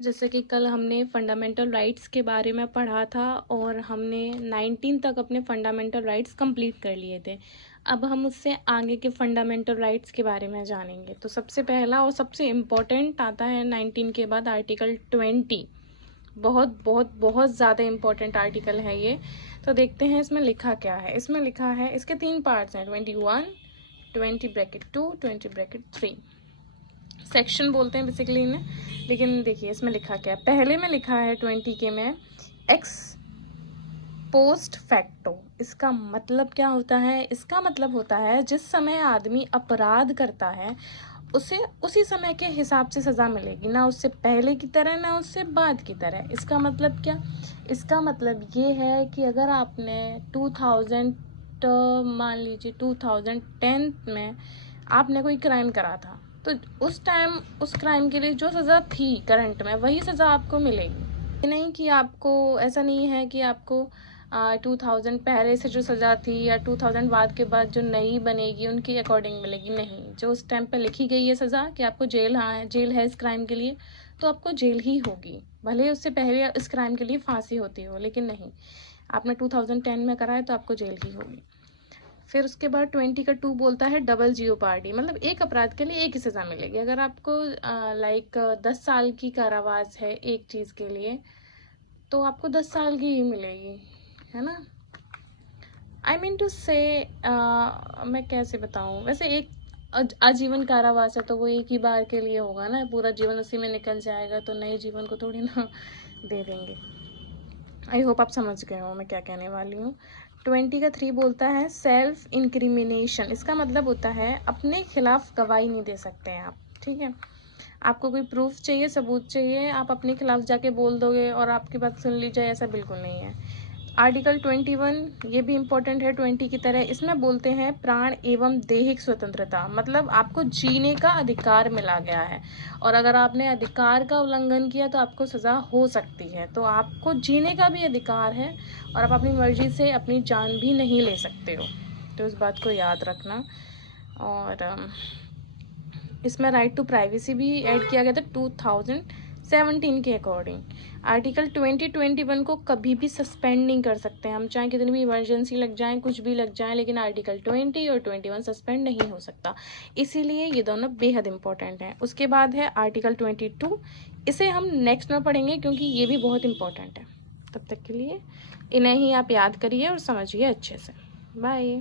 जैसे कि कल हमने फंडामेंटल राइट्स के बारे में पढ़ा था और हमने 19 तक अपने फंडामेंटल राइट्स कंप्लीट कर लिए थे। अब हम उससे आगे के फंडामेंटल राइट्स के बारे में जानेंगे। तो सबसे पहला और सबसे इम्पोर्टेंट आता है 19 के बाद आर्टिकल 20। बहुत बहुत बहुत ज़्यादा इम्पोर्टेंट आर्टिकल है ये। तो देखते हैं इसमें लिखा क्या है। इसमें लिखा है, इसके 3 पार्ट्स हैं, 21, 20(2), 20(3). सेक्शन बोलते हैं बेसिकली इन्हें। लेकिन देखिए इसमें लिखा क्या है। पहले में लिखा है 20 के में एक्स पोस्ट फैक्टो। इसका मतलब क्या होता है? इसका मतलब होता है जिस समय आदमी अपराध करता है उसे उसी समय के हिसाब से सज़ा मिलेगी, ना उससे पहले की तरह ना उससे बाद की तरह। इसका मतलब क्या? इसका मतलब ये है कि अगर आपने 2000 मान लीजिए 2010 में आपने कोई क्राइम करा था, तो उस टाइम उस क्राइम के लिए जो सज़ा थी करंट में वही सज़ा आपको मिलेगी। ये नहीं कि आपको, ऐसा नहीं है कि आपको 2000 पहले से जो सज़ा थी या 2000 बाद के बाद जो नई बनेगी उनकी अकॉर्डिंग मिलेगी। नहीं, जो उस टाइम पर लिखी गई है सज़ा कि आपको जेल है इस क्राइम के लिए, तो आपको जेल ही होगी, भले उससे पहले इस क्राइम के लिए फांसी होती हो। लेकिन नहीं, आपने 2010 में करा है तो आपको जेल ही होगी। फिर उसके बाद 20 का 2 बोलता है डबल जियोपार्डी, मतलब एक अपराध के लिए एक ही सज़ा मिलेगी। अगर आपको 10 साल की कारावास है एक चीज़ के लिए, तो आपको 10 साल की ही मिलेगी, है ना। आई मीन टू से, मैं कैसे बताऊँ, वैसे एक आजीवन कारावास है तो वो एक ही बार के लिए होगा ना, पूरा जीवन उसी में निकल जाएगा, तो नए जीवन को थोड़ी ना दे देंगे। आई होप आप समझ गए हो मैं क्या कहने वाली हूँ। 20 का 3 बोलता है सेल्फ इंक्रिमिनेशन। इसका मतलब होता है अपने खिलाफ गवाही नहीं दे सकते हैं आप, ठीक है। आपको कोई प्रूफ चाहिए, सबूत चाहिए, आप अपने खिलाफ जाके बोल दोगे और आपकी बात सुन ली जाए, ऐसा बिल्कुल नहीं है। आर्टिकल 21 ये भी इम्पोर्टेंट है 20 की तरह। इसमें बोलते हैं प्राण एवं दैहिक स्वतंत्रता, मतलब आपको जीने का अधिकार मिला गया है, और अगर आपने अधिकार का उल्लंघन किया तो आपको सज़ा हो सकती है। तो आपको जीने का भी अधिकार है और आप अपनी मर्जी से अपनी जान भी नहीं ले सकते हो, तो इस बात को याद रखना। और इसमें राइट टू प्राइवेसी भी ऐड किया गया था 2017 के अकॉर्डिंग। आर्टिकल 2021 को कभी भी सस्पेंड नहीं कर सकते हम, चाहे कितनी भी इमरजेंसी लग जाए, कुछ भी लग जाए, लेकिन आर्टिकल 20 और 21 सस्पेंड नहीं हो सकता। इसीलिए ये दोनों बेहद इंपॉर्टेंट हैं। उसके बाद है आर्टिकल 22, इसे हम नेक्स्ट में पढ़ेंगे क्योंकि ये भी बहुत इंपॉर्टेंट है। तब तक के लिए इन्हें ही आप याद करिए और समझिए अच्छे से। बाय।